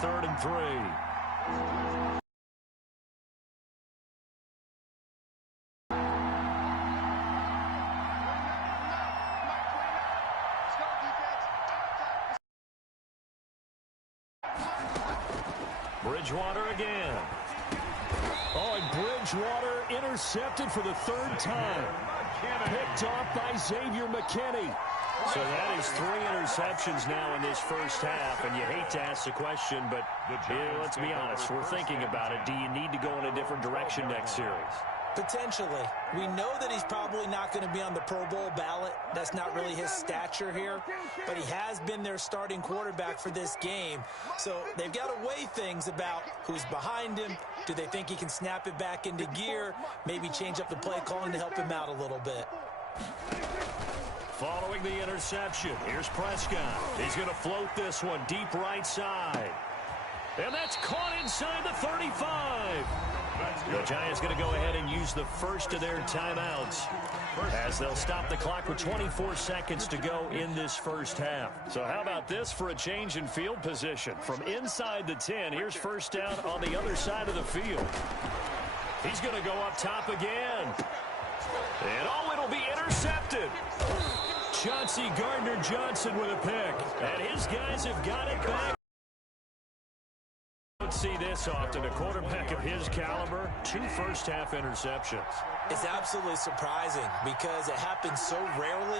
3rd and 3. Bridgewater again. Oh, and Bridgewater intercepted for the 3rd time. Picked off by Xavier McKinney. So that is 3 interceptions now in this first half, and you hate to ask the question, but let's be honest, we're thinking about it. Do you need to go in a different direction next series? Potentially. We know that he's probably not going to be on the Pro Bowl ballot. That's not really his stature here, but he has been their starting quarterback for this game. So they've got to weigh things about who's behind him. Do they think he can snap it back into gear? Maybe change up the play calling to help him out a little bit. Following the interception, here's Prescott. He's going to float this one deep right side. And that's caught inside the 35. The Giants going to go ahead and use the first of their timeouts as they'll stop the clock with 24 seconds to go in this first half. So how about this for a change in field position? From inside the 10, here's first down on the other side of the field. He's going to go up top again. And it'll be intercepted. Chauncey Gardner-Johnson with a pick. And his guys have got it back. Don't see this often. A quarterback of his caliber, 2 first-half interceptions. It's absolutely surprising because it happens so rarely.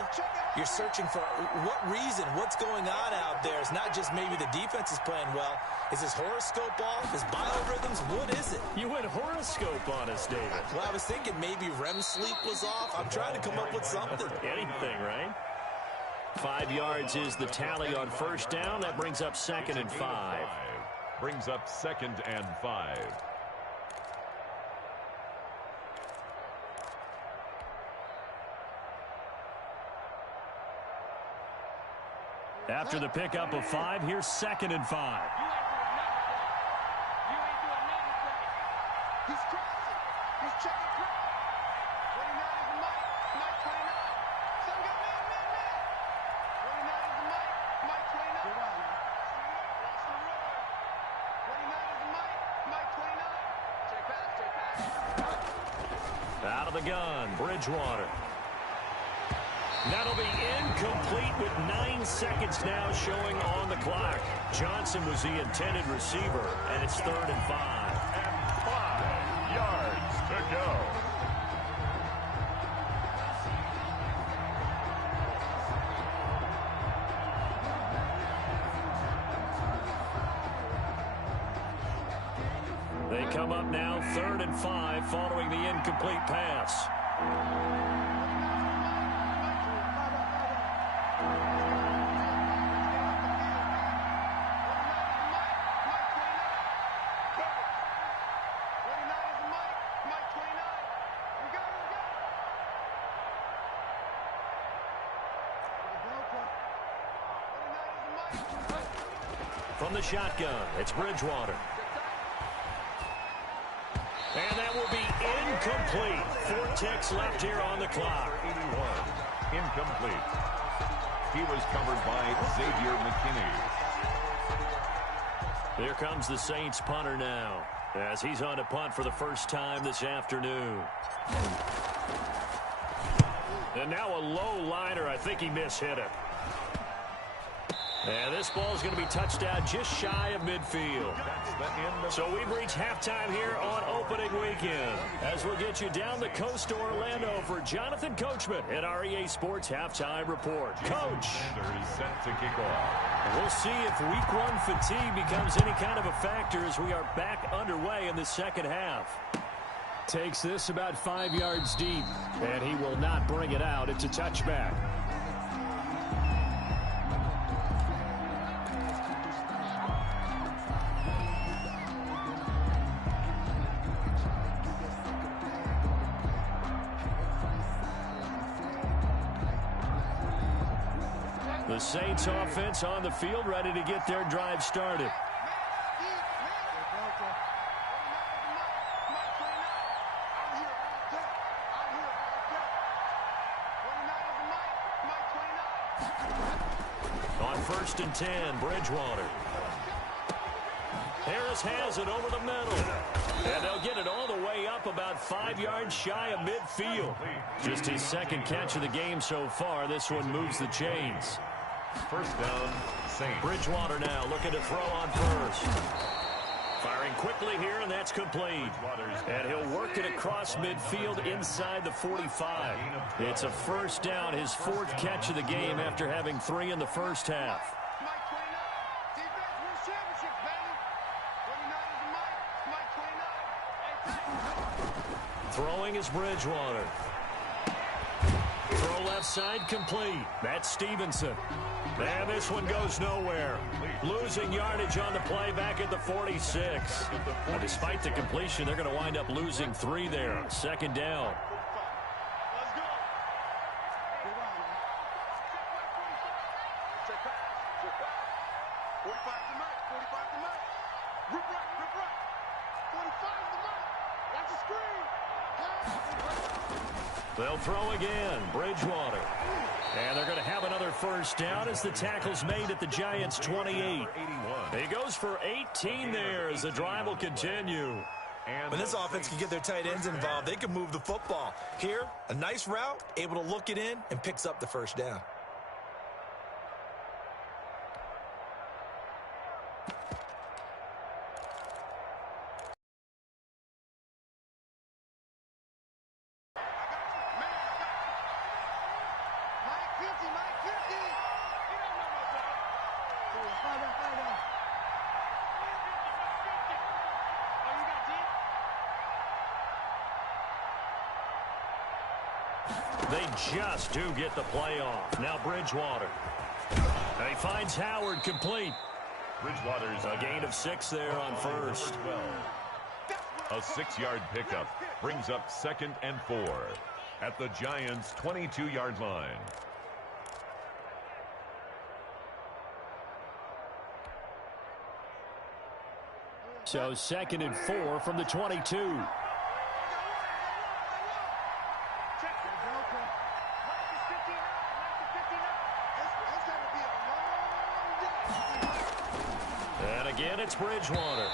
You're searching for what reason, what's going on out there. It's not just maybe the defense is playing well. Is his horoscope off? His biorhythms? What is it? You went horoscope on us, David. Well, I was thinking maybe REM sleep was off. I'm trying to come up with something. Anything, right? 5 yards is the tally on first down. That brings up 2nd and 5. Brings up 2nd and 5. After the pickup of 5, here's 2nd and 5. He's crossing. He's checking through. 29 is the Mike. Mike 29. Some got man. 29 is the Mike. Mike 29. That's the rule. 29 is the Mike. Mike 29. Check pass. Out of the gun, Bridgewater. That'll be incomplete with 9 seconds now showing on the clock. Johnson was the intended receiver, and it's 3rd and 5. And 5 yards to go. They come up now 3rd and 5 following the incomplete pass. From the shotgun, it's Bridgewater. And that will be incomplete. 4 ticks left here on the clock. 81, incomplete. He was covered by Xavier McKinney. Here comes the Saints punter now, as he's on to punt for the first time this afternoon. And now a low liner. I think he mishit it. And this ball is going to be touched out just shy of midfield. So we've reached halftime here on opening weekend, as we'll get you down the coast to Orlando for Jonathan Coachman at our EA Sports Halftime Report. Coach. Is set to kick off. We'll see if week 1 fatigue becomes any kind of a factor as we are back underway in the second half. Takes this about 5 yards deep, and he will not bring it out. It's a touchback. The Saints offense on the field, ready to get their drive started. On 1st and 10, Bridgewater. Harris has it over the middle. And they'll get it all the way up about 5 yards shy of midfield. Just his second catch of the game so far. This one moves the chains. First down, Saints. Bridgewater now looking to throw on first. Firing quickly here, and that's complete. And he'll work it across midfield inside the 45. It's a first down, his 4th catch of the game after having 3 in the first half. Throwing is Bridgewater. Throw left side complete. That's Stevenson. And this one goes nowhere. Losing yardage on the play back at the 46. But despite the completion, they're going to wind up losing 3 there. Second down. They'll throw again. Bridgewater. And they're going to have another first down as the tackle's made at the Giants' 28. He goes for 18 there as the drive will continue. When this offense can get their tight ends involved, they can move the football. Here, a nice route, able to look it in, and picks up the first down. They just do get the play off. Now Bridgewater. And he finds Howard complete. Bridgewater's a gain of 6 there on first. A 6-yard pickup brings up 2nd and 4 at the Giants' 22-yard line. So 2nd and 4 from the 22. And again, it's Bridgewater.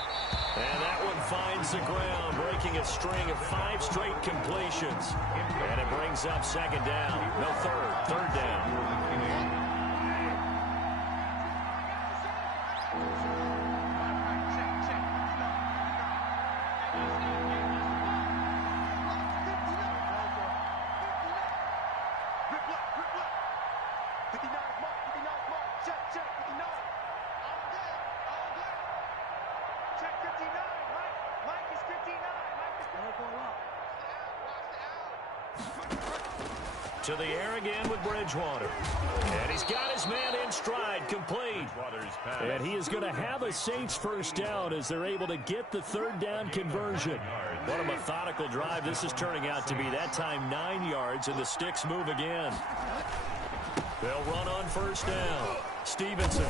And that one finds the ground, breaking a string of 5 straight completions. And it brings up 2nd down. No, third down. To the air again with Bridgewater. And he's got his man in stride, complete. And he is going to have a Saints first down as they're able to get the 3rd down conversion. What a methodical drive this is turning out to be. That time 9 yards, and the sticks move again. They'll run on first down. Stevenson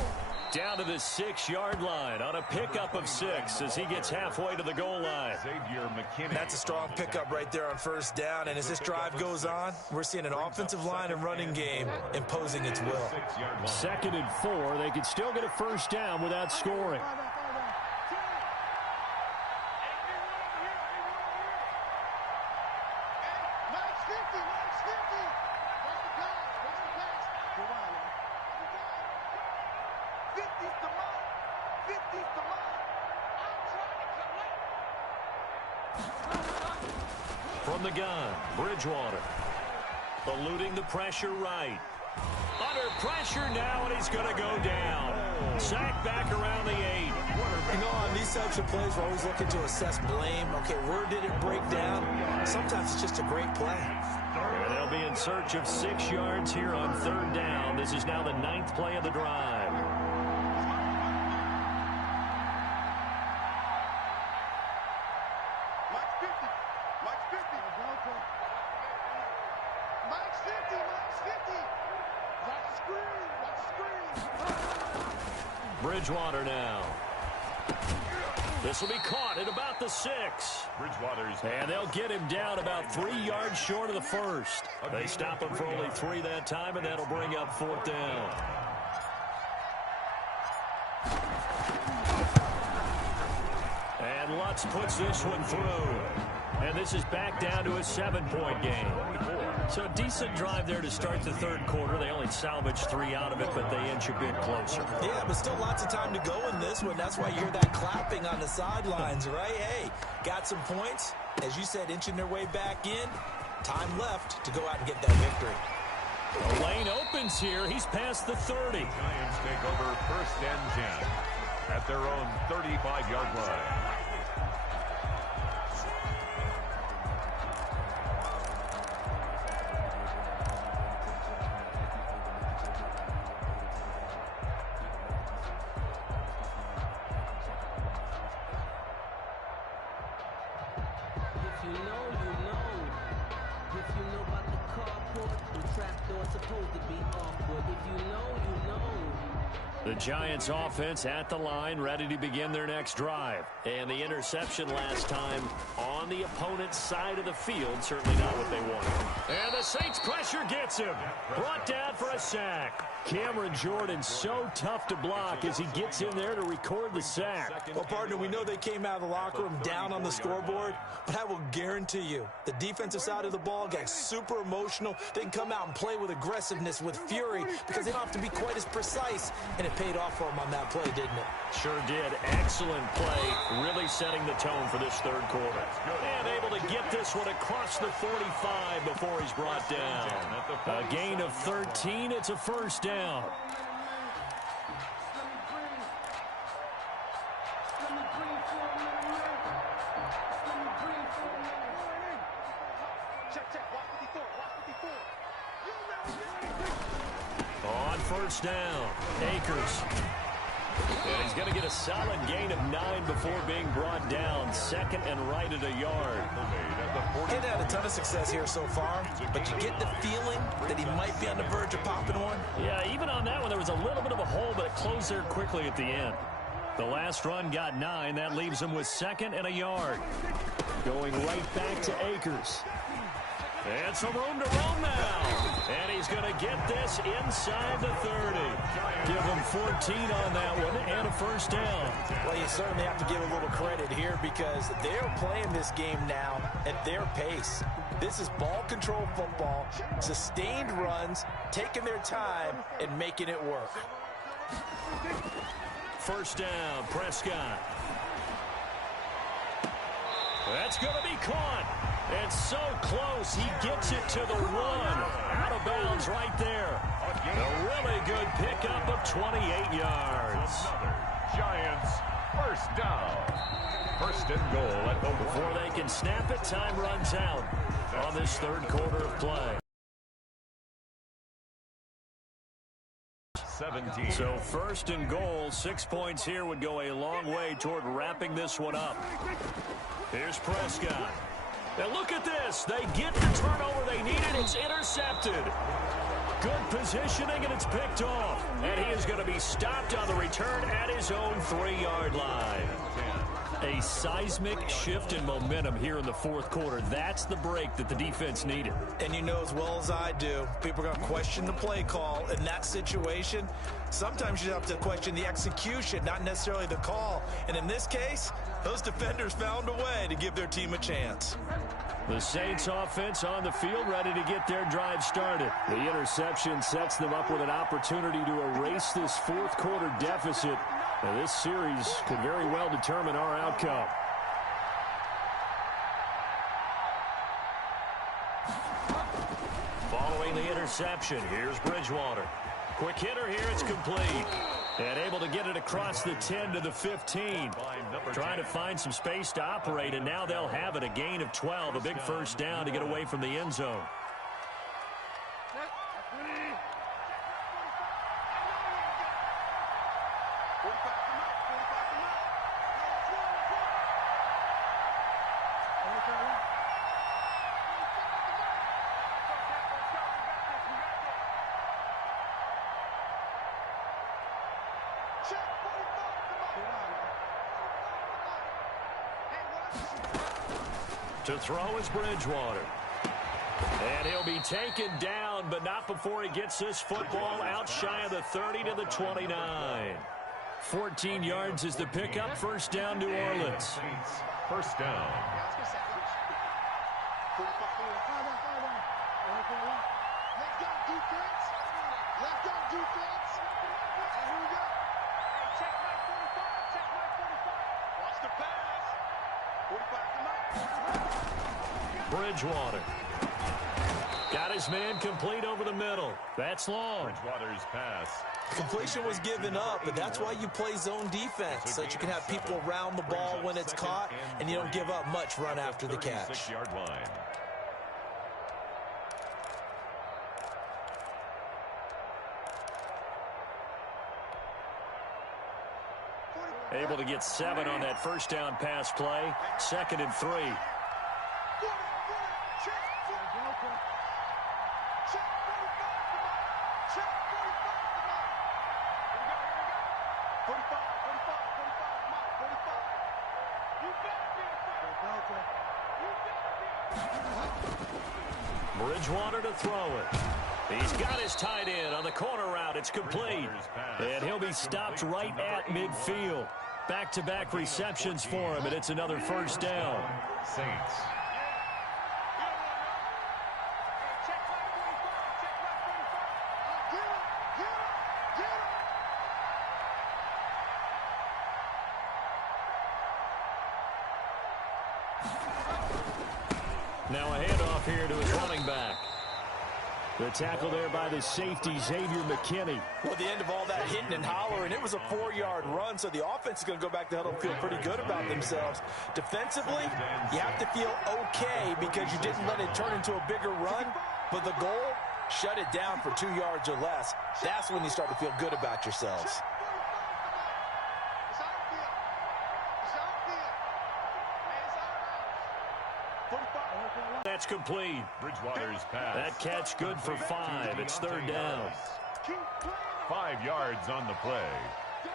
down to the 6-yard line on a pickup of 6 as he gets halfway to the goal line. That's a strong pickup right there on first down. And as this drive goes on, we're seeing an offensive line and running game imposing its will. 2nd and 4. They could still get a first down without scoring. From the gun, Bridgewater. Eluding the pressure right. Under pressure now, and he's going to go down. Sacked back around the 8. You know, on these types of plays, we're always looking to assess blame. Okay, where did it break down? Sometimes it's just a great play. And they'll be in search of 6 yards here on 3rd down. This is now the 9th play of the drive. Bridgewater now. This will be caught at about the 6. And they'll get him down about 3 yards short of the first. They stop him for only 3 that time, and that'll bring up 4th down. Phillips puts this one through. And this is back down to a 7-point game. So a decent drive there to start the third quarter. They only salvaged 3 out of it, but they inch a bit closer. Yeah, but still lots of time to go in this one. That's why you hear that clapping on the sidelines, right? Hey, got some points. As you said, inching their way back in. Time left to go out and get that victory. The lane opens here. He's past the 30. Giants take over 1st and 10 at their own 35-yard line. The Giants offense at the line, ready to begin their next drive. And the interception last time on the opponent's side of the field, certainly not what they wanted. And the Saints pressure gets him. Brought down for a sack. Cameron Jordan so tough to block as he gets in there to record the sack. Well, partner, we know they came out of the locker room down on the scoreboard, but I will guarantee you the defensive side of the ball got super emotional. They can come out and play with aggressiveness, with fury, because they don't have to be quite as precise, and it paid off for them on that play, didn't it? Sure did. Excellent play, really setting the tone for this third quarter. And able to get this one across the 45 before he's brought down. A gain of 13. It's a first down. On first down, Akers. And he's going to get a solid gain of 9 before being brought down. 2nd and right at a yard. He's had a ton of success here so far, but you get the feeling that he might be on the verge of popping one. Yeah, even on that one, there was a little bit of a hole, but it closed there quickly at the end. The last run got 9. That leaves him with 2nd and a yard. Going right back to Akers. And some room to roam now. And he's going to get this inside the 30. Give him 14 on that one and a first down. Well, you certainly have to give a little credit here because they're playing this game now at their pace. This is ball control football, sustained runs, taking their time and making it work. First down, Prescott. That's going to be caught. And so close, he gets it to the 1. Out of bounds right there. A really good pickup of 28 yards. Giants, first down. 1st and goal at home. Before they can snap it, time runs out on this third quarter of play. 17. So 1st and goal, 6 points here would go a long way toward wrapping this one up. Here's Prescott. Now look at this. They get the turnover they needed. It's intercepted. Good positioning, and it's picked off. And he is going to be stopped on the return at his own 3-yard line. A seismic shift in momentum here in the fourth quarter. That's the break that the defense needed. And you know as well as I do, people are going to question the play call in that situation. Sometimes you have to question the execution, not necessarily the call. And in this case, those defenders found a way to give their team a chance. The Saints offense on the field ready to get their drive started. The interception sets them up with an opportunity to erase this fourth quarter deficit. Now, this series could very well determine our outcome. Following the interception, here's Bridgewater. Quick hitter here, it's complete. And able to get it across the 10 to the 15. Trying to find some space to operate, and now they'll have it. A gain of 12, a big first down to get away from the end zone. To throw is Bridgewater. And he'll be taken down, but not before he gets this football out shy of the 30 to the 29. 14 yards is the pickup. First down, New Orleans. Saints, first down. Let's go, defense. Let's go, defense. And here we go. Hey, check my 45. Check my 45. Watch the pass. 45 to Mike. Bridgewater. Got his man complete over the middle. That's long. Bridgewater's pass. Completion was given up, but that's why you play zone defense, so that you can have people around the ball when it's caught, and you don't give up much run after the catch. 36-yard line. Able to get 7 on that first down pass play. 2nd and 3. Bridgewater to throw it. He's got his tight end on the corner route. It's complete. And he'll be stopped right at midfield. Back-to-back receptions for him, and it's another first down. Saints. Now a handoff here to his running back. The tackle there by the safety, Xavier McKinney. Well, at the end of all that hitting and hollering, it was a 4-yard run, so the offense is going to go back to huddle and feel pretty good about themselves. Defensively, you have to feel okay because you didn't let it turn into a bigger run, but the goal, shut it down for 2 yards or less. That's when you start to feel good about yourselves. That's complete. Bridgewater's pass. That catch good for 5. It's 3rd down. 5 yards on the play.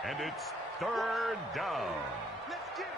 And it's 3rd down. Let's get it.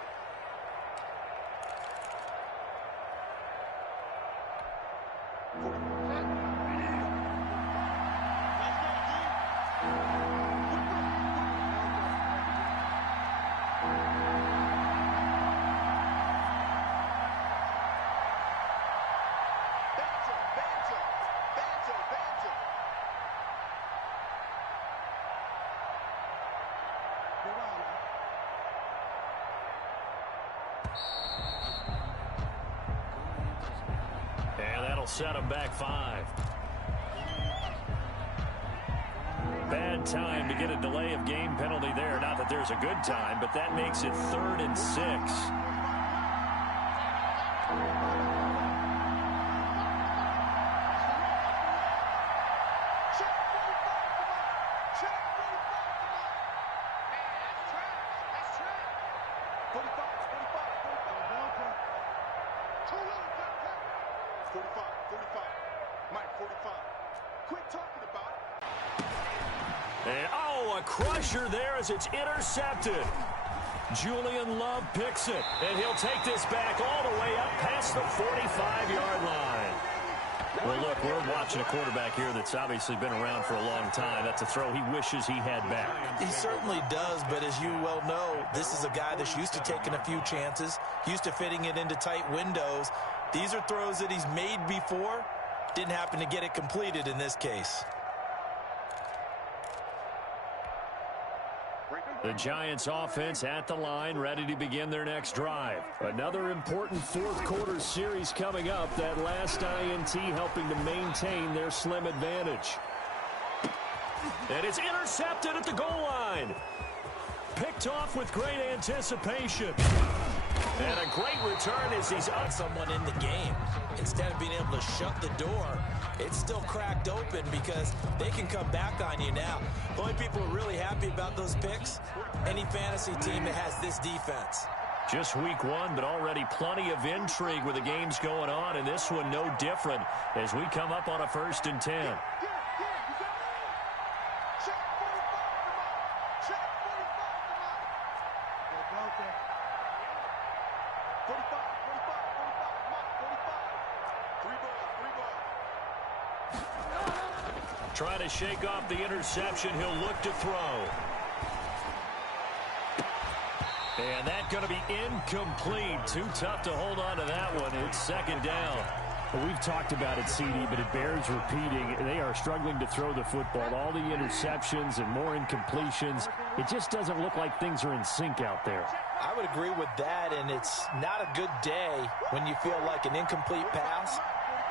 And that'll set him back 5. Bad time to get a delay of game penalty there. Not that there's a good time, but that makes it 3rd and 6. And, oh, a crusher there as it's intercepted. Julian Love picks it, and he'll take this back all the way up past the 45-yard line. Well, look, we're watching a quarterback here that's obviously been around for a long time. That's a throw he wishes he had back. He certainly does, but as you well know, this is a guy that's used to taking a few chances, used to fitting it into tight windows. These are throws that he's made before. Didn't happen to get it completed in this case. The Giants offense at the line, ready to begin their next drive. Another important fourth-quarter series coming up. That last INT helping to maintain their slim advantage. And it's intercepted at the goal line. Picked off with great anticipation. And a great return as he's up. Someone in the game. Instead of being able to shut the door, it's still cracked open because they can come back on you now. The only people who are really happy about those picks, any fantasy team that has this defense. Just week 1, but already plenty of intrigue with the games going on, and this one no different as we come up on a 1st and 10. Trying to shake off the interception. He'll look to throw. And that's going to be incomplete. Too tough to hold on to that one. It's second down. Well, we've talked about it, CD, but it bears repeating. They are struggling to throw the football. All the interceptions and more incompletions. It just doesn't look like things are in sync out there. I would agree with that, and it's not a good day when you feel like an incomplete pass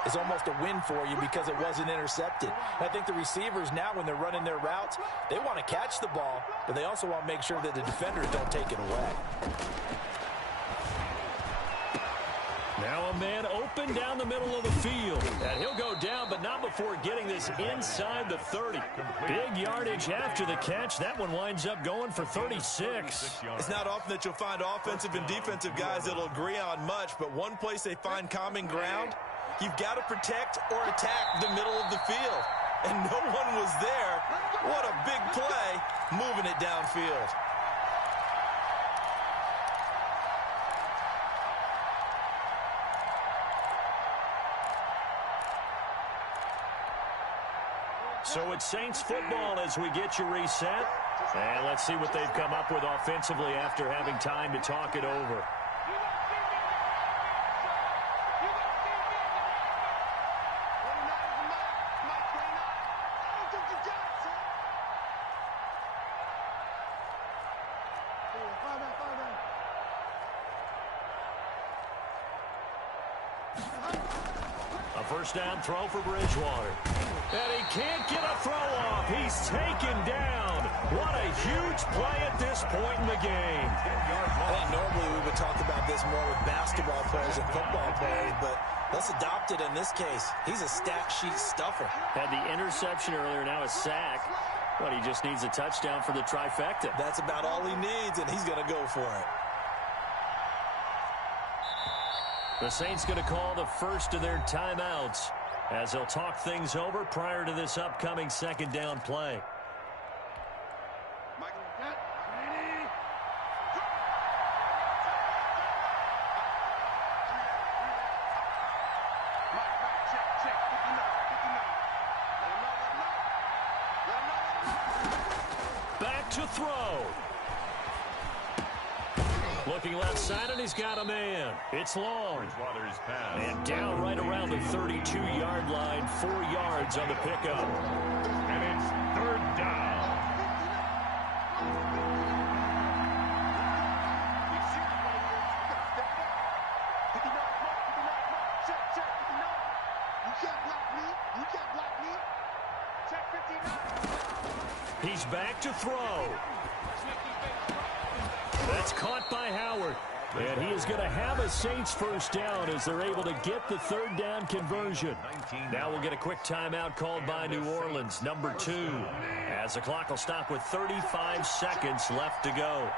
is almost a win for you because it wasn't intercepted. I think the receivers now, when they're running their routes, they want to catch the ball, but they also want to make sure that the defenders don't take it away. Now a man open down the middle of the field. And he'll go down, but not before getting this inside the 30. Big yardage after the catch. That one winds up going for 36. It's not often that you'll find offensive and defensive guys that'll agree on much, but one place they find common ground, you've got to protect or attack the middle of the field. And no one was there. What a big play, moving it downfield. So it's Saints football as we get you reset. And let's see what they've come up with offensively after having time to talk it over. A first down throw for Bridgewater. And he can't get a throw off. He's taken down. What a huge play at this point in the game. Well, normally we would talk about this more with basketball players and football players, but let's adopt it in this case. He's a stat sheet stuffer. Had the interception earlier, now a sack. But he just needs a touchdown for the trifecta. That's about all he needs, and he's going to go for it. The Saints going to call the first of their timeouts as they'll talk things over prior to this upcoming second down play. Back to throw. Looking left side, and he's got a man. It's long. Bridgewater's pass. And down right around the 32-yard line, 4 yards on the pickup. And it's third down. He's back to throw. That's caught by Howard. And he is going to have a Saints first down as they're able to get the third down conversion. Now we'll get a quick timeout called by New Orleans, number 2, as the clock will stop with 35 seconds left to go.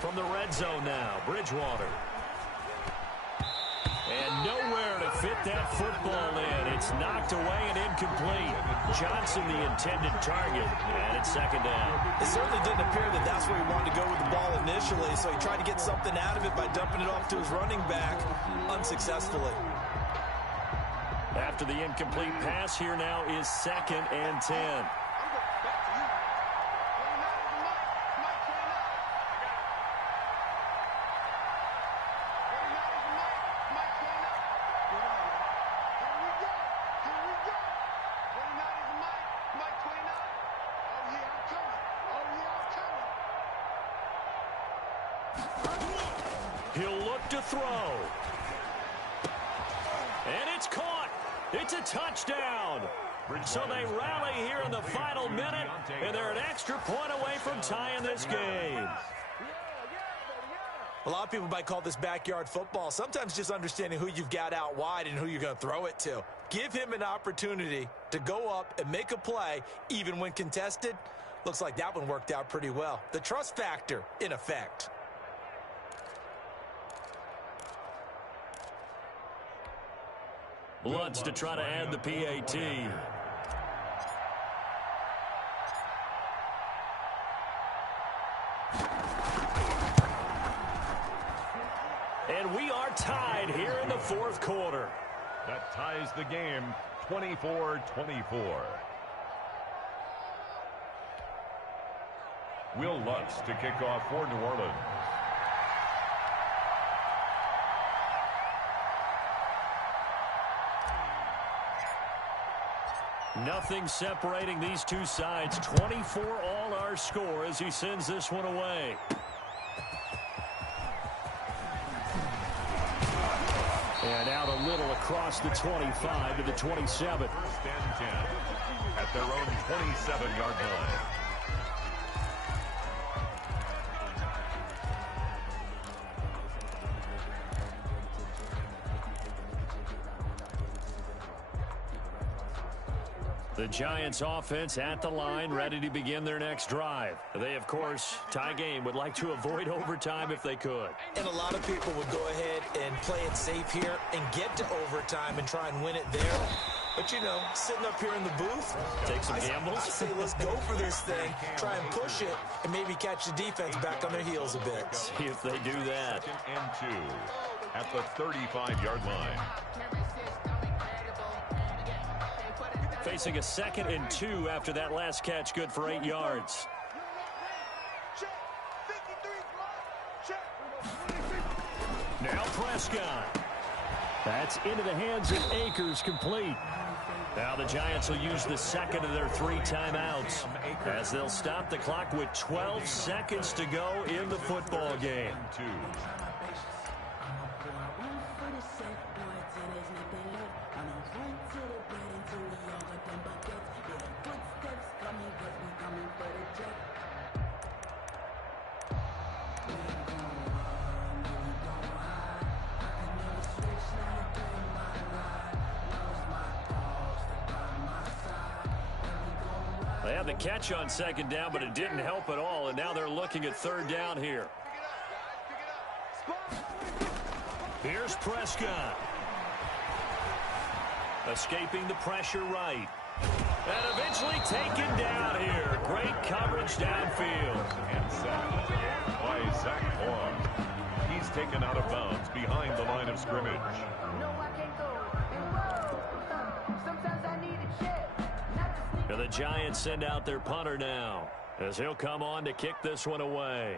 From the red zone now, Bridgewater. And nowhere to fit that football in. It's knocked away and incomplete. Johnson the intended target, and it's second down. It certainly didn't appear that that's where he wanted to go with the ball initially, so he tried to get something out of it by dumping it off to his running back unsuccessfully. After the incomplete pass, here now is second and 10. He'll look to throw. And it's caught. It's a touchdown. So they rally here in the final minute, and they're an extra point away from tying this game. A lot of people might call this backyard football. Sometimes just understanding who you've got out wide and who you're going to throw it to. Give him an opportunity to go up and make a play, even when contested. Looks like that one worked out pretty well. The trust factor in effect. Lutz to try to add the PAT. And we are tied here in the fourth quarter. That ties the game 24-24. Will Lutz to kick off for New Orleans. Nothing separating these two sides. 24 all our score as he sends this one away. And out a little across the 25 to the 27. First and 10 at their own 27-yard line. The Giants offense at the line, ready to begin their next drive. They, of course, tie game, would like to avoid overtime if they could. And a lot of people would go ahead and play it safe here and get to overtime and try and win it there. But, you know, sitting up here in the booth, take some gambles. I say let's go for this thing, try and push it, and maybe catch the defense back on their heels a bit. See if they do that. Second and 2 at the 35-yard line. Facing a 2nd and 2 after that last catch, good for 8 yards. Now Prescott. That's into the hands of Akers, complete. Now the Giants will use the second of their 3 timeouts as they'll stop the clock with 12 seconds to go in the football game. 2. They had the catch on 2nd down, but it didn't help at all, and now they're looking at 3rd down here. Here's Prescott. Escaping the pressure right. And eventually taken down here. Great coverage downfield. And sacked by Zach Long. He's taken out of bounds behind the line of scrimmage. And the Giants send out their punter now as he'll come on to kick this one away.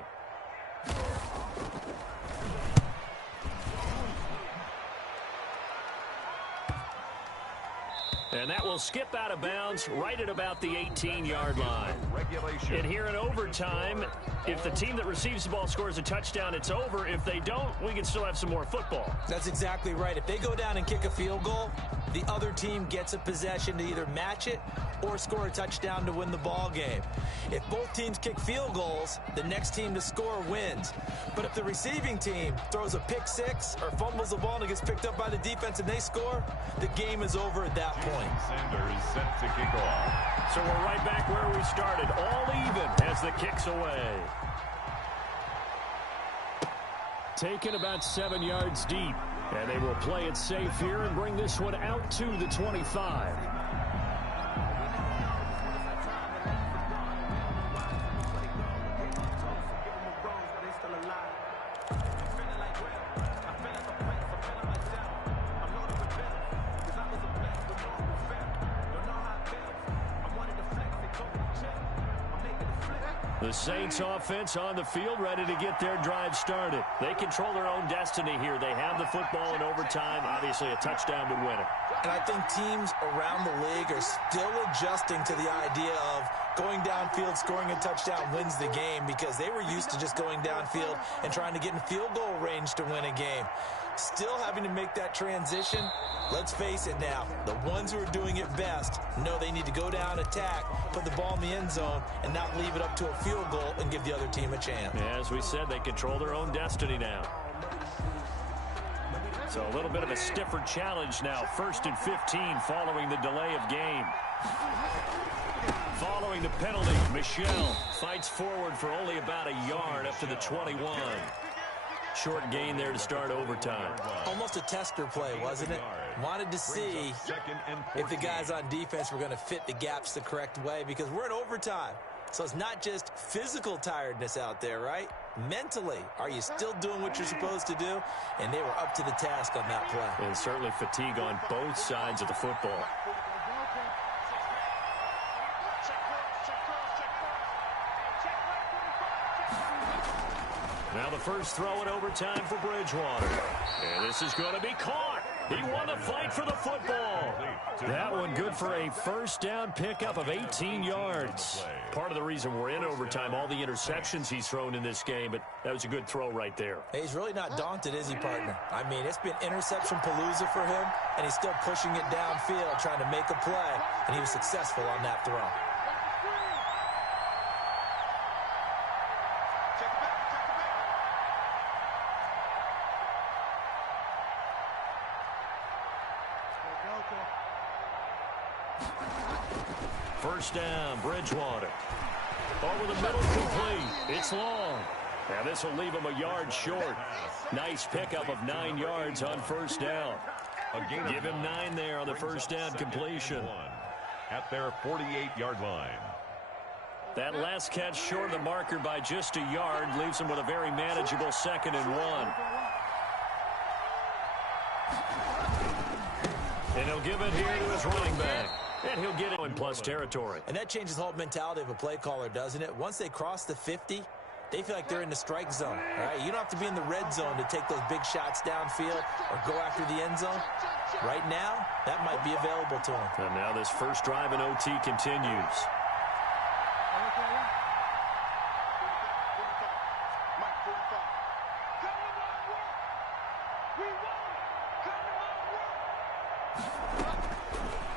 And that will skip out of bounds right at about the 18-yard line. Regulation. And here in overtime, if the team that receives the ball scores a touchdown, it's over. If they don't, we can still have some more football. That's exactly right. If they go down and kick a field goal, the other team gets a possession to either match it or score a touchdown to win the ball game. If both teams kick field goals, the next team to score wins. But if the receiving team throws a pick six or fumbles the ball and it gets picked up by the defense and they score, the game is over at that point. Sanders set to kick off. So we're right back where we started, all even as the kick's away. Taken about 7 yards deep, and they will play it safe here and bring this one out to the 25. The Saints offense on the field, ready to get their drive started. They control their own destiny here. They have the football in overtime. Obviously, a touchdown would win it. And I think teams around the league are still adjusting to the idea of going downfield, scoring a touchdown wins the game, because they were used to just going downfield and trying to get in field goal range to win a game. Still having to make that transition. Let's face it now, the ones who are doing it best know they need to go down, attack, put the ball in the end zone, and not leave it up to a field goal and give the other team a chance. Yeah, as we said, they control their own destiny now. So a little bit of a stiffer challenge now. 1st and 15 following the delay of game. Following the penalty, Michel fights forward for only about a yard up to the 21. Short gain there to start overtime. Almost a tester play, wasn't it? Wanted to see if the guys on defense were going to fit the gaps the correct way, because we're in overtime. So it's not just physical tiredness out there, right? Mentally, are you still doing what you're supposed to do? And they were up to the task on that play. And certainly fatigue on both sides of the football. Now the first throw in overtime for Bridgewater. And this is going to be caught. He won the fight for the football. That one good for a first down pickup of 18 yards. Part of the reason we're in overtime, all the interceptions he's thrown in this game, but that was a good throw right there. Hey, he's really not daunted, is he, partner? I mean, it's been interception palooza for him, and he's still pushing it downfield, trying to make a play, and he was successful on that throw. First down, Bridgewater. Over the middle, complete. It's long. Now this will leave him a yard short. Nice pickup of 9 yards on first down. Give him 9 there on the first down completion. At their 48-yard line. That last catch short of the marker by just a yard leaves him with a very manageable 2nd and 1. And he'll give it here to his running back. And he'll get it in plus territory. And that changes the whole mentality of a play caller, doesn't it? Once they cross the 50, they feel like they're in the strike zone. All right? You don't have to be in the red zone to take those big shots downfield or go after the end zone. Right now, that might be available to him. And now this first drive in OT continues.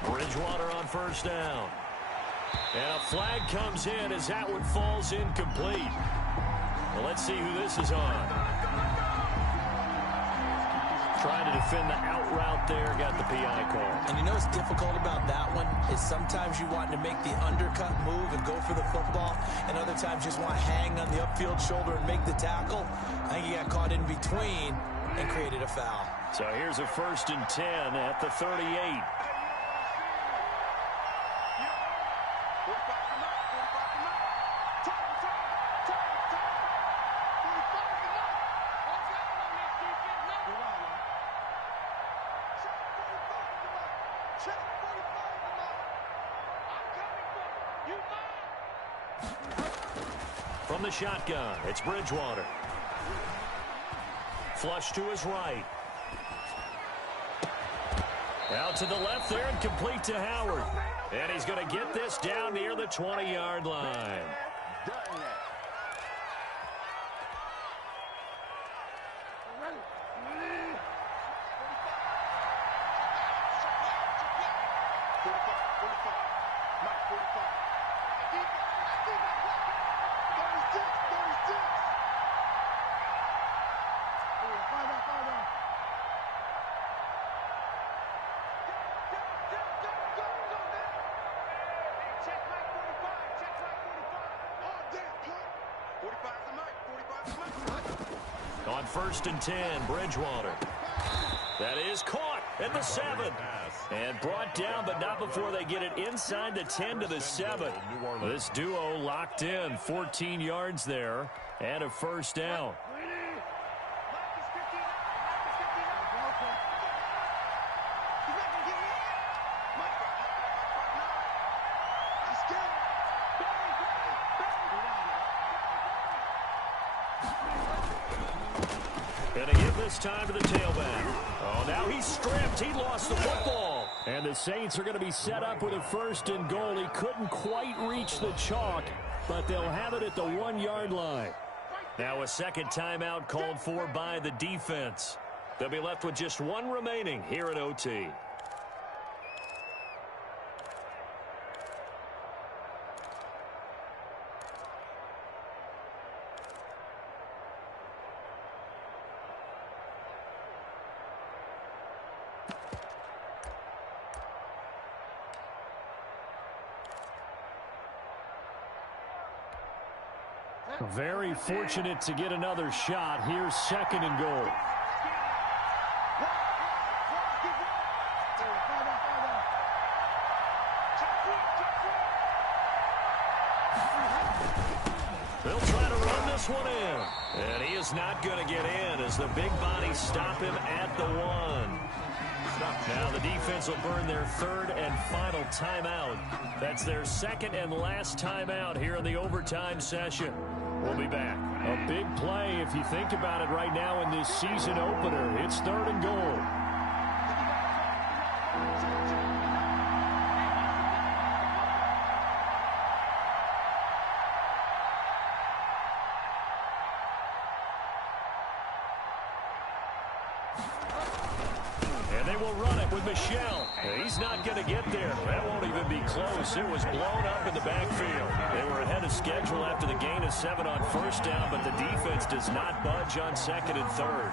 Bridgewater on first down. And a flag comes in as that one falls incomplete. Well, let's see who this is on. Trying to defend the out route there, got the PI call. And you know what's difficult about that one is sometimes you want to make the undercut move and go for the football, and other times you just want to hang on the upfield shoulder and make the tackle. I think he got caught in between and created a foul. So here's a 1st and 10 at the 38. From the shotgun, it's Bridgewater. Flush to his right. Out to the left there and complete to Howard. And he's going to get this down near the 20-yard line. On 1st and 10, Bridgewater. That is caught at the 7. And brought down, but not before they get it inside the 10 to the 7. This duo locked in, 14 yards there, and a first down. Gonna give this time to the tailback. Oh, now he's stripped. He lost the football. And the Saints are going to be set up with a 1st and goal. He couldn't quite reach the chalk, but they'll have it at the 1-yard line. Now a second timeout called for by the defense. They'll be left with just one remaining here at OT. Very fortunate to get another shot. Here's 2nd and goal. They'll try to run this one in. And he is not going to get in as the big bodies stop him at the 1. Now the defense will burn their 3rd and final timeout. That's their 2nd and last timeout here in the overtime session. We'll be back. A big play if you think about it right now in this season opener. It's 3rd and goal. Michelle. He's not going to get there. That won't even be close. It was blown up in the backfield. They were ahead of schedule after the gain of 7 on 1st down, but the defense does not budge on 2nd and 3rd.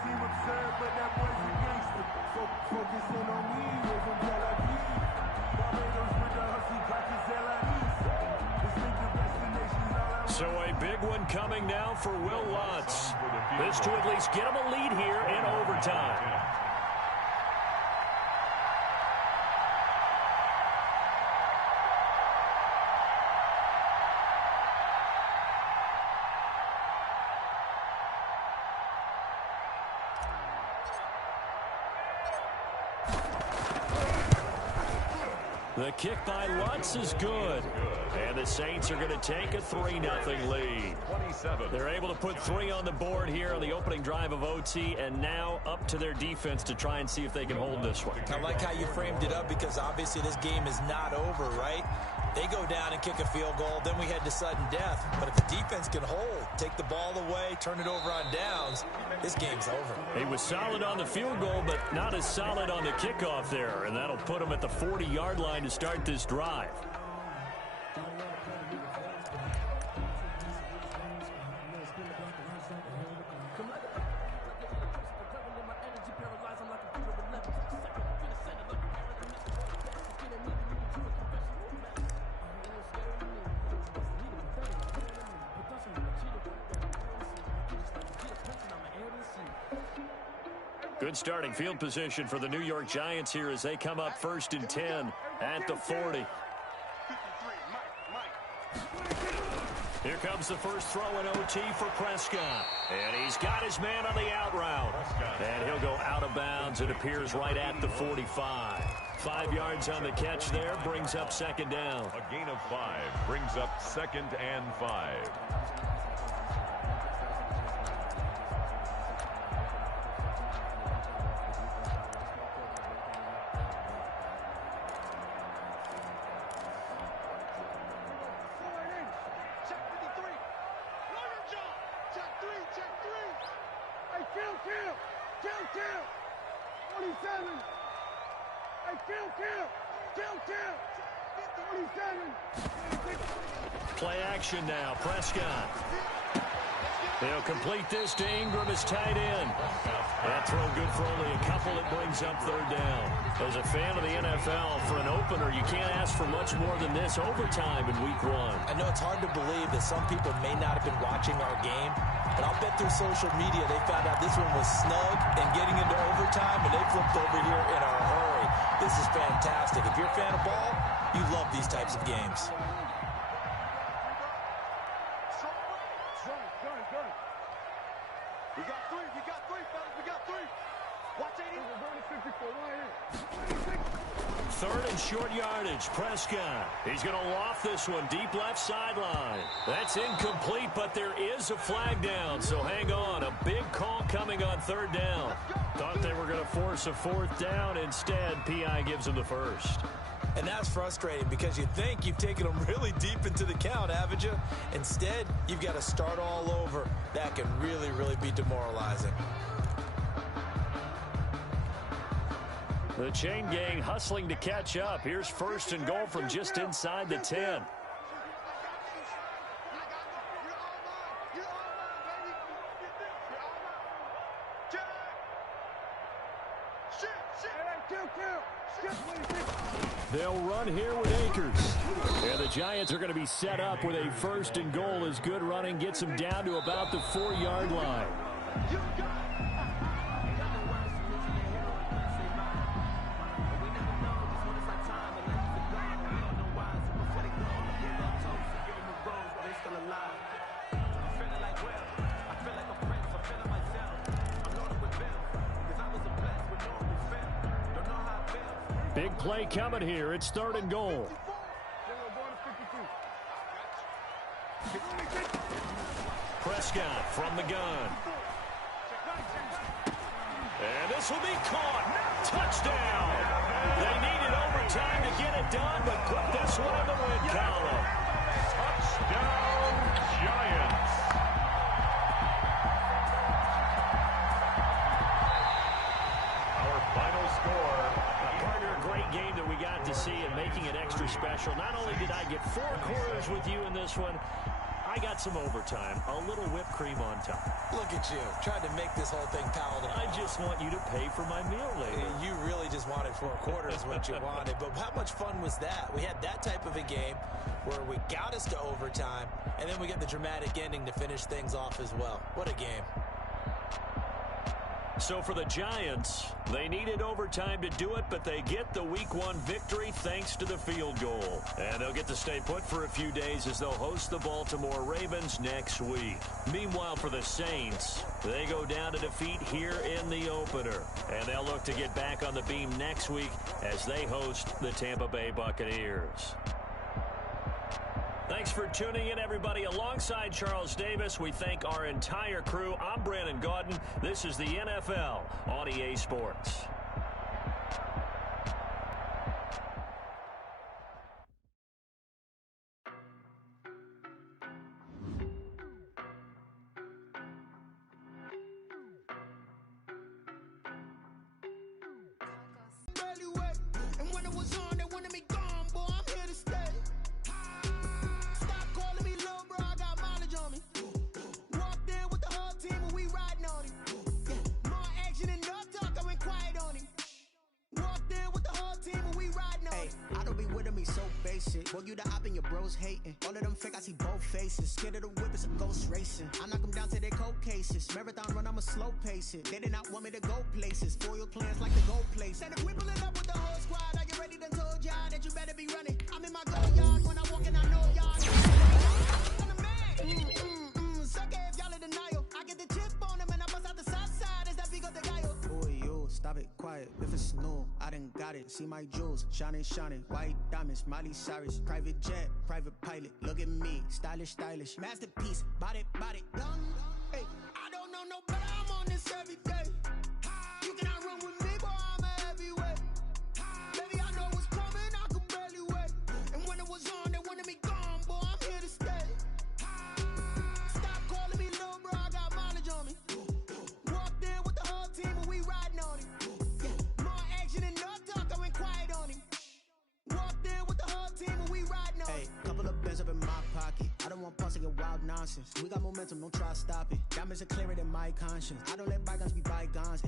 So a big one coming now for Will Lutz. This to at least get him a lead here in overtime. The kick by Lutz is good. And the Saints are going to take a 3-0 lead. They're able to put 3 on the board here on the opening drive of OT, and now up to their defense to try and see if they can hold this one. I like how you framed it up because obviously this game is not over, right? They go down and kick a field goal, then we head to sudden death. But if the defense can hold, take the ball away, turn it over on downs, this game's over. He was solid on the field goal, but not as solid on the kickoff there. And that'll put him at the 40-yard line to start this drive. Good starting field position for the New York Giants here as they come up 1st and 10 at the 40. Here comes the first throw in OT for Prescott. And he's got his man on the out route. And he'll go out of bounds. It appears right at the 45. 5 yards on the catch there, brings up 2nd down. A gain of 5 brings up 2nd and 5. Play action now. Prescott. They'll complete this to Ingram as tight end. That throw good for only a couple. It brings up 3rd down. As a fan of the NFL, for an opener, you can't ask for much more than this overtime in Week 1. I know it's hard to believe that some people may not have been watching our game, but I'll bet through social media they found out this one was snug and getting into overtime, and they flipped over here in a hurry. This is fantastic. If you're a fan of ball, you love these types of games. We got three, fellas. We got 3. Watch 80. We're going to 54 right here. 3rd and short yardage. Prescott. He's going to loft this one deep left sideline. That's incomplete, but there is a flag down, so hang on. A big call coming on 3rd down. Thought they were going to force a 4th down. Instead, PI gives them the 1st. And that's frustrating because you think you've taken them really deep into the count, haven't you? Instead, you've got to start all over. That can really, really be demoralizing. The chain gang hustling to catch up. Here's 1st and goal from just inside the 10. Shit. They'll run here with Akers. And the Giants are going to be set up with a 1st and goal as good running gets them down to about the 4-yard line. Big play coming here. It's 3rd and goal. Prescott from the gun. And this will be caught. Touchdown. They needed overtime to get it done, but put this one in the win column. Touchdown, Giants. Our final score. A great game that we got to see and making it extra special. Not only did I get 4 quarters with you in this one, I got some overtime, a little whipped cream on top. Look at you, trying to make this whole thing palatable. I just want you to pay for my meal later. You really just wanted 4 quarters what you wanted, but how much fun was that? We had that type of a game where we got us to overtime, and then we get the dramatic ending to finish things off as well. What a game. So for the Giants, they needed overtime to do it, but they get the Week 1 victory thanks to the field goal. And they'll get to stay put for a few days as they'll host the Baltimore Ravens next week. Meanwhile, for the Saints, they go down to defeat here in the opener. And they'll look to get back on the beam next week as they host the Tampa Bay Buccaneers. Thanks for tuning in, everybody. Alongside Charles Davis, we thank our entire crew. I'm Brandon Gaudin. This is the NFL on EA Sports. Boy, you the op and your bros hating. All of them fake, I see both faces. Scared of the whip, it's a ghost racing. I knock them down to their cold cases. Marathon run, I'ma slow pace it. They did not want me to go places. Foil plans like the gold place. And if we pulling up with the whole squad, are you ready? Done told y'all that you better be running. I'm in my go yard when I walk in, I know y'all. I'm the man. Suck it if y'all in denial. I get the chip on them and I bust out the south side. Is that Vigo the guy? Boy, yo, stop it, quiet. If it's new, I done got it. See my jewels, shining, shining. White diamonds, Miley Cyrus. Private jet, private pilot. Look at me, stylish, stylish. Masterpiece, body, body. Young, hey, I don't know no better. I'm on this every day. You cannot run with me, boy, I'm a heavyweight. Baby, I know what's coming, I could barely wait. And when it was on, they wanted me gone, boy, I'm here to stay. Stop calling me little bro, I got mileage on me. Walked in with the whole team and we riding on it. More action and no talk, I went quiet on him. Walked in with the whole team and we riding on it. Hey, couple of bands up in my pocket. I don't want pause to get wild nonsense. We got momentum, don't try to stop it. Diamonds are clearer than my conscience. I don't let bygones be bygones.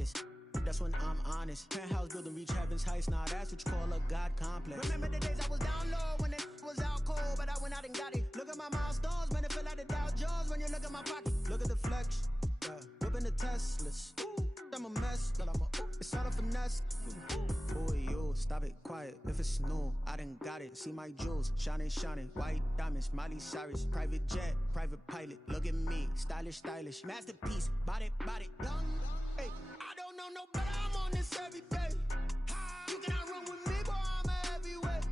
That's when I'm honest. Penthouse building reach heaven's heights. Nah, that's what you call a God complex. Remember the days I was down low when it was out cold, but I went out and got it. Look at my milestones, man, it feel like the Dow Jones when you look at my pocket. Look at the flex, whipping the Teslas. I'm a mess, but it's all a finesse. Boy, yo, stop it, quiet. If it's new, I done got it. See my jewels, shining, shining. White diamonds, Miley Cyrus. Private jet, private pilot. Look at me, stylish, stylish. Masterpiece, body, body. Young, hey, I don't know no better. I'm on this every day. You cannot run with me, boy, I'm a heavyweight.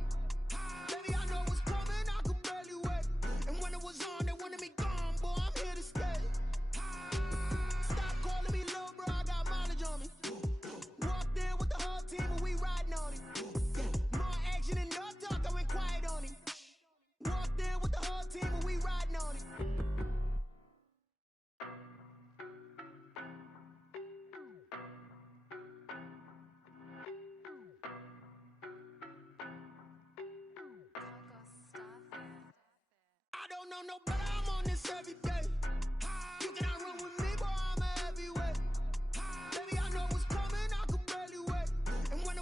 Baby, I know what's coming, I could barely wait. And when it was on, they wanted me gone, boy, I'm here to stay. Stop calling me little bro, I got mileage on me. Walked in with the whole team and we riding on it. More action and no talk, I went quiet on him. Walked in with the whole team and we riding on it. I don't know no better, I'm on this every day. You cannot run with me, boy, I'm a heavyweight. Baby, I know what's coming, I could barely wait. And when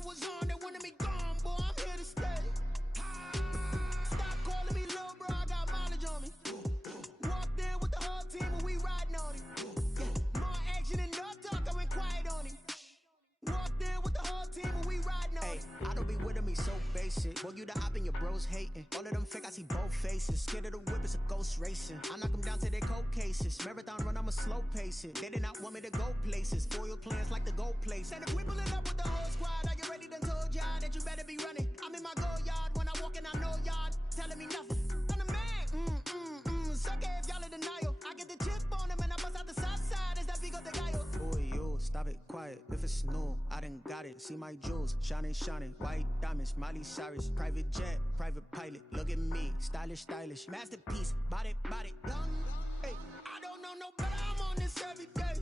Hey, I don't be with me so basic. Boy, you the op and your bros hating. All of them fake, I see both faces. Scared of the whip, it's a ghost racing. I knock them down to their cold cases. Marathon run, I'ma slow pace it. They did not want me to go places. Foil plans like the gold place. And if we pulling up with the whole squad, are you ready? Done told y'all that you better be running. I'm in my go yard. When I walk in, I know y'all telling me nothing. I'm the man. Suck it if y'all in denial. I get the chip on them and I bust out the south side. Is that Vigo de Gallo? Boy, yo, stop it, quiet. If it's new, I done got it. See my jewels, shining, shining. White diamonds, Miley Cyrus. Private jet, private pilot. Look at me, stylish, stylish. Masterpiece, body, body. Young, hey, I don't know no better. I'm on this every day.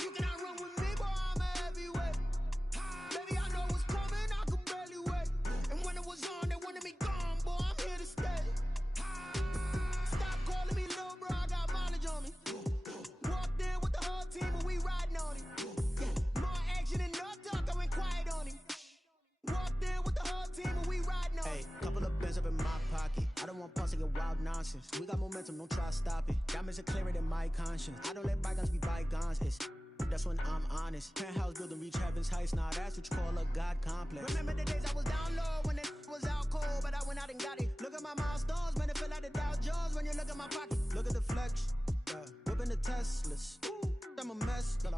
You cannot run with me, boy, I'm a heavyweight. Baby, I know what's coming, I could barely wait. And when it was on, they wanted me gone, boy, I'm here to stay. Stop calling me little bro, I got mileage on me. Walked in with the whole team and we riding on it. More action and no talk, I went quiet on him. Walked in with the whole team and we riding on it. Hey, couple of bands up in my pocket. I don't want pulse to get wild nonsense. We got momentum, don't try to stop it. Diamonds are clearer than my conscience. I don't let bygones be bygones. That's when I'm honest. Penthouse building, reach heaven's heights. Nah, that's what you call a God complex. Remember the days I was down low when it was out cold, but I went out and got it. Look at my milestones, man, it feel like the Dow Jones when you look at my pocket. Look at the flex, whipping the Teslas. I'm a mess, but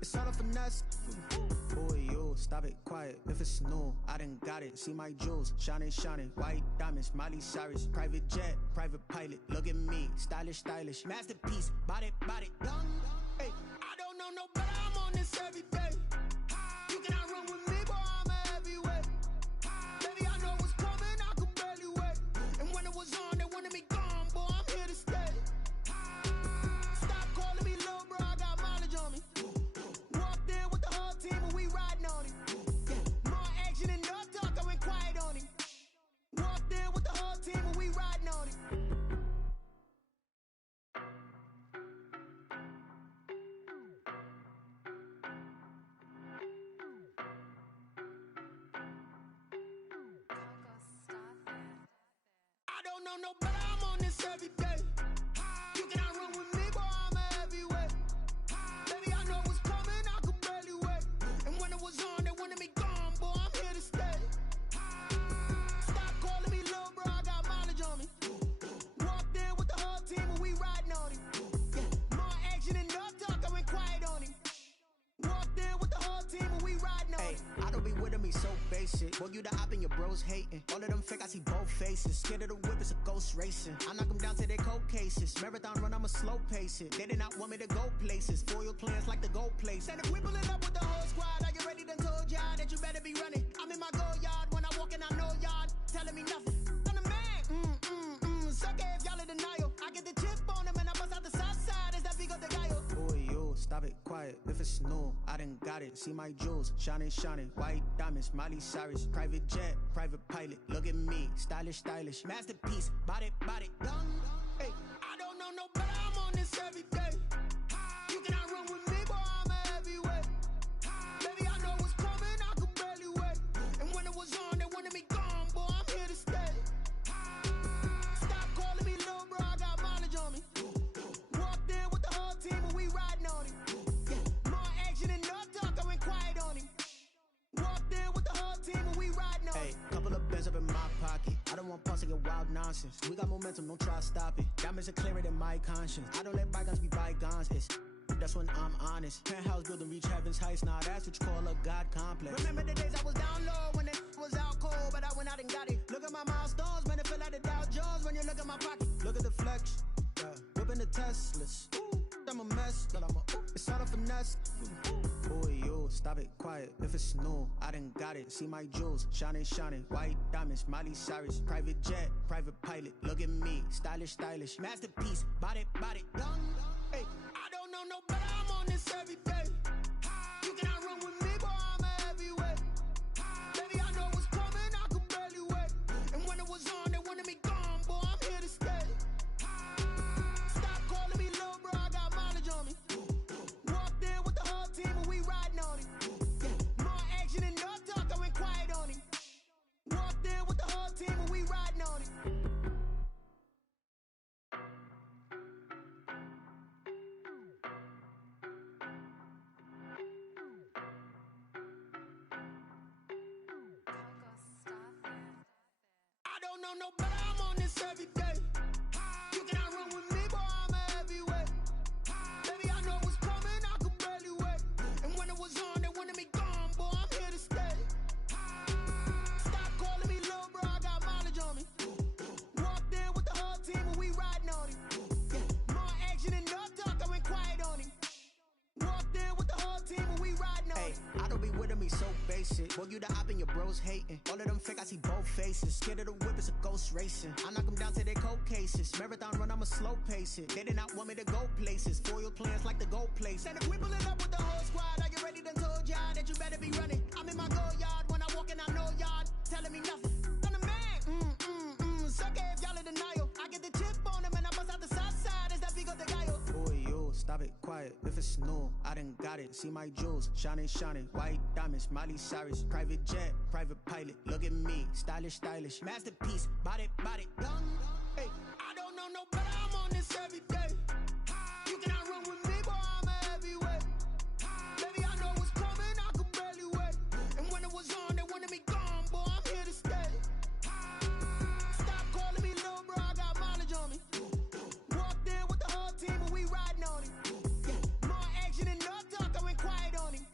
it's all a finesse. Boy, yo, stop it, quiet. If it's new, I done got it. See my jewels, shining, shining. White diamonds, Miley Cyrus. Private jet, private pilot. Look at me, stylish, stylish. Masterpiece, body, body. Young, hey, I don't know no better. I'm on this every day. You cannot run with me, boy, I'm a heavyweight. Baby, I know what's coming, I could barely wait. And when it was on, they wanted me gone, boy, I'm here to stay. Stop calling me little bro, I got mileage on me. Walked in with the whole team and we riding on it. More action and no talk, I went quiet on him. Walked in with the whole team and we riding on it. I don't know no better, I'm on this every day. You cannot run with me, boy, I'm a heavyweight. Baby, I know what's coming, I could barely wait. And when it was on, they wanted me gone, boy, I'm here to stay. Stop calling me little bro, I got mileage on me. Walked in with the whole team and we riding on it. More action and no talk, I went quiet on him. Walked in with the whole team and we riding on it. I don't be with me so basic. Boy, you the op and your bros hating. All of them fake, I see both faces. Scared of the whip, it's a ghost racing. I knock them down to their cold cases. Marathon run, I'ma slow pace it. They did not want me to go places. Foil plans like the gold place. And if we pulling up with the whole squad, are you ready? Done told y'all that you better be running. I'm in my go yard. When I walk in, I know y'all telling me nothing. I'm the man. Suck it if y'all in denial. I get the chip on them and I bust out the south side. Is that Vigo de Gallo? Boy, yo, stop it, quiet. If it's new, I done got it. See my jewels, shining, shining. White diamonds, Miley Cyrus. Private jet, private pilot. Look at me, stylish, stylish. Masterpiece, body, body. Young, hey, I don't know no better. I'm on this every day. You cannot run with me, boy, I'm a heavyweight. Baby, I know what's coming, I could barely wait. And when it was on, they wanted me gone, boy, I'm here to stay. Stop calling me little bro, I got mileage on me. Walked in with the whole team and we riding on it. More action and no talk, I went quiet on him. Walked in with the whole team and we riding on it. Hey, couple of bands up in my pocket. I don't want pulse to get wild nonsense. We got momentum, don't try to stop it. Diamonds are clearer than my conscience. I don't let bygones be bygones. That's when I'm honest. Penthouse building, reach heaven's heights. Nah, that's what you call a God complex. Remember the days I was down low when it was out cold, but I went out and got it. Look at my milestones, man, it feel like the Dow Jones when you look at my pocket. Look at the flex, whipping the Teslas. I'm a mess, but it's all a finesse. Boy, yo, stop it, quiet. If it's new, I done got it. See my jewels, shining, shining. White diamonds, Miley Cyrus. Private jet, private pilot. Look at me, stylish, stylish. Masterpiece, body, body. Young, hey, I don't know no better. I'm on this every day. You cannot run with me, boy, I'm a heavyweight. Baby, I know what's coming, I could barely wait. And when it was on, they wanted me gone, boy, I'm here to stay. Stop calling me little bro, I got mileage on me. Walked in with the whole team and we riding on it. More action and no talk, I went quiet on him. Walked in with the whole team and we riding on it. don't know no better, I'm on this every day. You cannot run with me, boy, I'm a heavyweight. Baby, I know what's coming, I could barely wait. And when it was on, they wanted me gone, boy, I'm here to stay. Stop calling me little bro, I got mileage on me. Walked in with the whole team and we riding on him. More action and no talk, I went quiet on him. Walked in with the whole team and we riding on him. I don't be with me so basic. Boy, you the op and your bros hating. All of them fake, I see both faces. Scared of the whip, it's a ghost racing. I knock them down to their cold cases. Marathon run, I'ma slow pace it. They did not want me to go places. Foil plans like the gold place. And if we pulling up with the whole squad, I get ready done told y'all that you better be running. I'm in my go yard. When I walk in, I know y'all telling me nothing. I'm the man. Suck it if y'all in denial. I get the chip on them and I bust out the south side. Is that big of the guy? Boy, yo, stop it, quiet. If it's new, I done got it. See my jewels, shining, white diamonds, Miley Cyrus, private jet, private pilot. Look at me, stylish, masterpiece, body, young. Hey, I don't know no better, I'm on this every day. You cannot run with me, boy, I'm a heavyweight. Baby, I know what's coming, I could barely wait. And when it was on, they wanted me gone, boy, I'm here to stay. Stop calling me little bro, I got mileage on me. Walked in with the whole team and we riding on him. More action and no talk, I went quiet on him.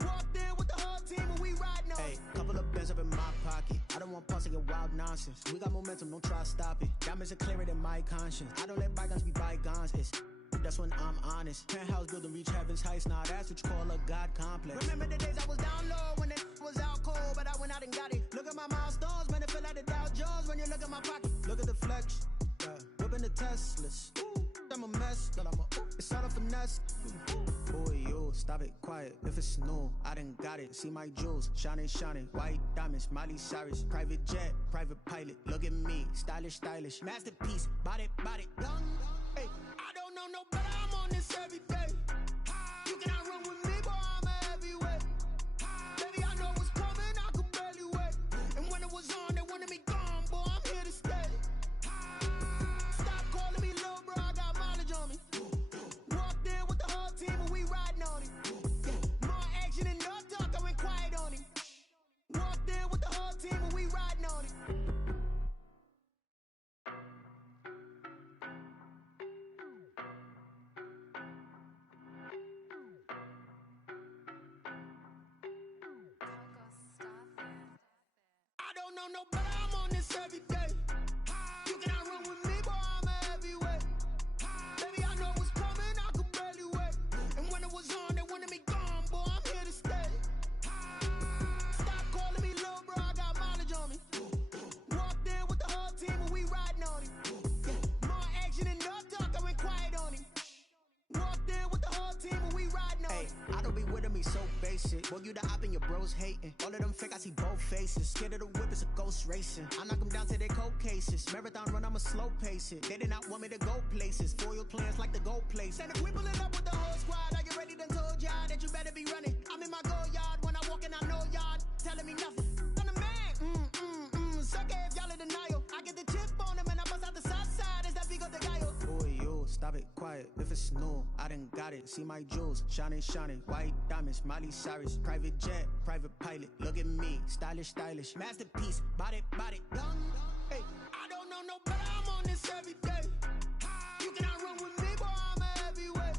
Walked in with the whole team and we riding on him. Hey, couple of bands up in my pocket. I don't want pulse to get wild nonsense. We got momentum, don't try to stop it. Diamonds are clearer than my conscience. I don't let bygones be bygones. That's when I'm honest. Penthouse building reach heaven's heights. Now that's what you call a God complex. Remember the days I was down low when it was out cold, but I went out and got it. Look at my milestones, man, it feel like the Dow Jones when you look at my pocket. Look at the flex, whipping the Teslas. I'm a mess, girl, it's all a finesse. Boy, yo, stop it, quiet. If it's new, I done got it. See my jewels, shining, white diamonds, Miley Cyrus, private jet, private pilot. Look at me, stylish, masterpiece, body, young. Hey, I don't know no better, I'm on this every day. You cannot run with me, boy, I'm a heavyweight. Baby, I know what's coming, I could barely wait. And when it was on, they wanted me gone, boy, I'm here to stay. Stop calling me little bro, I got mileage on me. Walked in with the whole team and we riding on him. More action and no talk, I went quiet on him. Walked in with the whole team and we riding on him. I don't know no better, I'm on this every day. You cannot run with me, boy, I'm a heavyweight. Baby, I know what's coming, I could barely wait. And when it was on, they wanted me gone, boy, I'm here to stay. Stop calling me little bro, I got mileage on me. Walked in with the whole team and we riding on him. More action and no talk, I went quiet on him. Walked in with the whole team and we riding on him. I don't be with me so basic. Boy, you the op and your bros hating. All of them fake, I see both faces. Scared of the whip, it's a ghost racing. I knock them down to their cold cases. Marathon run, I'ma slow pace it. They did not want me to go places. Foil plans like the gold place. And if we pulling up with the whole squad, I get ready done told y'all that you better be running. I'm in my go yard. When I walk in, I know y'all telling me nothing. I'm the man. Suck it if y'all in denial. I get the chip on them and I bust out the south side. Is that big of the guy? Boy, yo, stop it, quiet. If it's new, I done got it. See my jewels, shining, white diamonds, Miley Cyrus, private jet, private pilot. Look at me, stylish, masterpiece, body, young. Hey, I don't know no better, I'm on this every day. You cannot run with me, boy, I'm a heavyweight.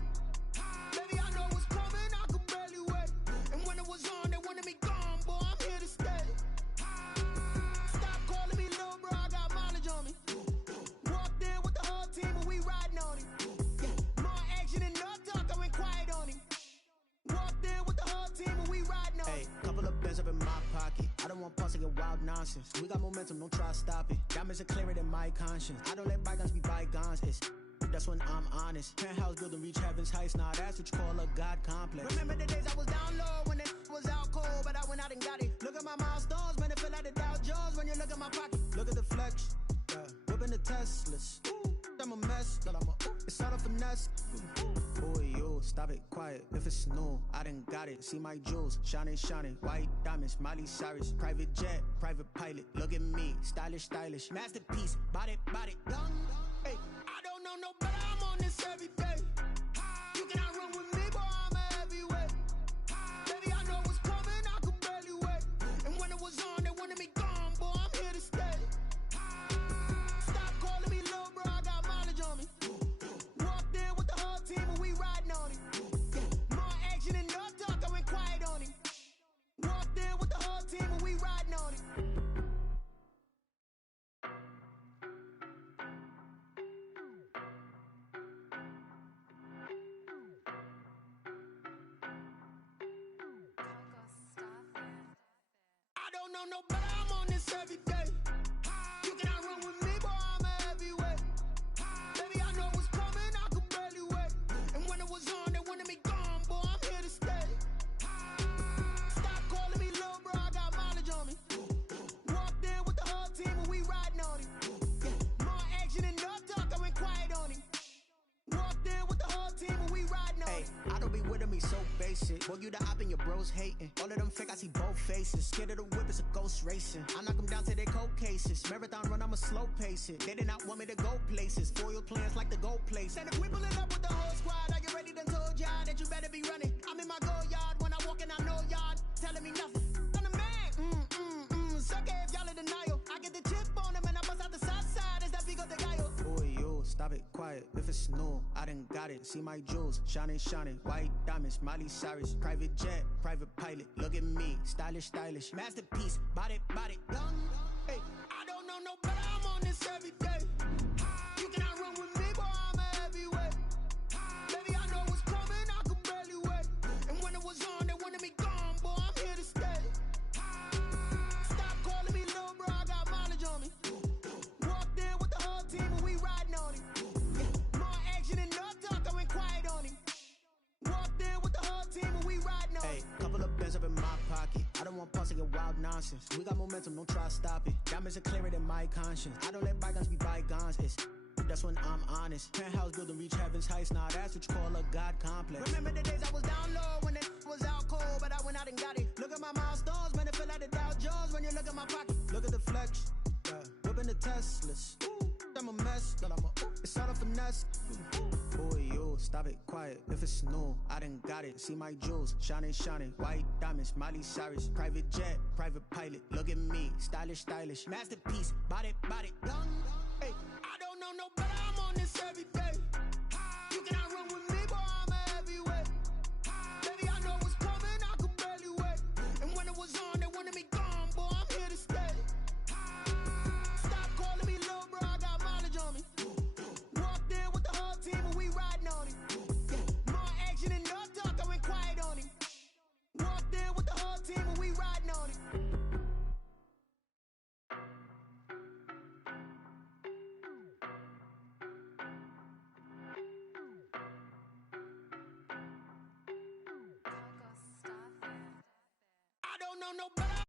Baby, I know what's coming, I could barely wait. And when it was on, they wanted me gone, boy, I'm here to stay. Stop calling me little bro, I got mileage on me. Walked in with the whole team and we riding on him. More action and no talk, I went quiet on him. Walked in with the whole team and we riding on him. Hey, couple of bands up in my pocket. I don't want pulse to get wild nonsense. We got momentum, don't try to stop it. Diamonds are clearer than my conscience. I don't let bygones be bygones. That's when I'm honest. Penthouse building reach heaven's heights. Now that's what you call a God complex. Remember the days I was down low when it was out cold, but I went out and got it. Look at my milestones, man, it feel like the Dow Jones when you look at my pocket. Look at the flex, whipping the Teslas. I'm a mess, girl, it's all a finesse. Boy, yo, stop it, quiet. If it's new, I done got it. See my jewels, shining, white diamonds, Miley Cyrus, private jet, private pilot. Look at me, stylish, masterpiece, body, young. Hey, I don't know no better, I'm on this every day. You cannot run with me, boy, I'm a heavyweight. Baby, I know what's coming, I could barely wait. And when it was on, they wanted me gone, boy, I'm here to stay. don't know no better, I'm on this every day. You cannot run with me, boy, I'm a heavyweight. Baby, I know what's coming, I could barely wait. And when it was on, they wanted me gone, boy, I'm here to stay. Stop calling me little bro, I got mileage on me. Walked in with the whole team and we riding on him. More action and no talk, I went quiet on him. Walked in with the whole team and we riding on him. I don't be with me so basic. Boy, you the op and your bros hating. All of them fake, I see both faces. Scared of the whip, it's a ghost racing. I knock them down to their cold cases. Marathon run, I'ma slow pace it. They did not want me to go places. Foil plans like the go place. And if we pulling up with the whole squad, are you ready? Done told y'all that you better be running. I'm in my go yard. When I walk in, I know y'all telling me nothing. I'm the man. Suck it if y'all in denial. I get the chip on them and I bust out the south side. Is that big of the guy? Boy, yo, stop it, quiet. If it's new, I done got it. See my jewels, shining, shining. White diamonds, Miley Cyrus. Private jet, private pilot. Look at me, stylish, stylish. Masterpiece, body, body. Hey, I don't know no better. I'm on this every day. You cannot run with me, boy, I'm a heavyweight. Baby, I know what's coming, I could barely wait. And when it was on, they wanted me gone, boy, I'm here to stay. Stop calling me little bro, I got mileage on me. Walked in with the whole team and we riding on him. More action and no talk, I went quiet on him. Walked in with the whole team and we riding on him. Hey, couple of bands up in my pocket. I don't want pulse to get wild nonsense. We got momentum, don't try to stop it. Diamonds are clearer than my conscience. I don't let bygones be bygones. It's that's when I'm honest. Penthouse building reach heaven's heights. Now that's what you call a God complex. Remember the days I was down low when it was out cold, but I went out and got it. Look at my milestones, man, it feel like the Dow Jones when you look at my pocket. Look at the flex, whipping the Teslas. I'm a mess, girl, it's all a finesse. Boy, yo, stop it, quiet. If it's new, I done got it. See my jewels, shining, shining. White diamonds, Miley Cyrus. Private jet, private pilot. Look at me, stylish, stylish. Masterpiece, body, body. Hey, I don't know no better. I'm on this every day. You cannot run with me, boy, I'm a heavyweight. Baby, I know what's coming, I could barely wait. And when it was on, they wanted me gone, boy, I'm here to stay. Stop calling me little bro, I got mileage on me. Walked in with the whole team and we riding on him. More action and no talk, I went quiet on him. Walked in with the whole team and we riding on him. I don't know no better.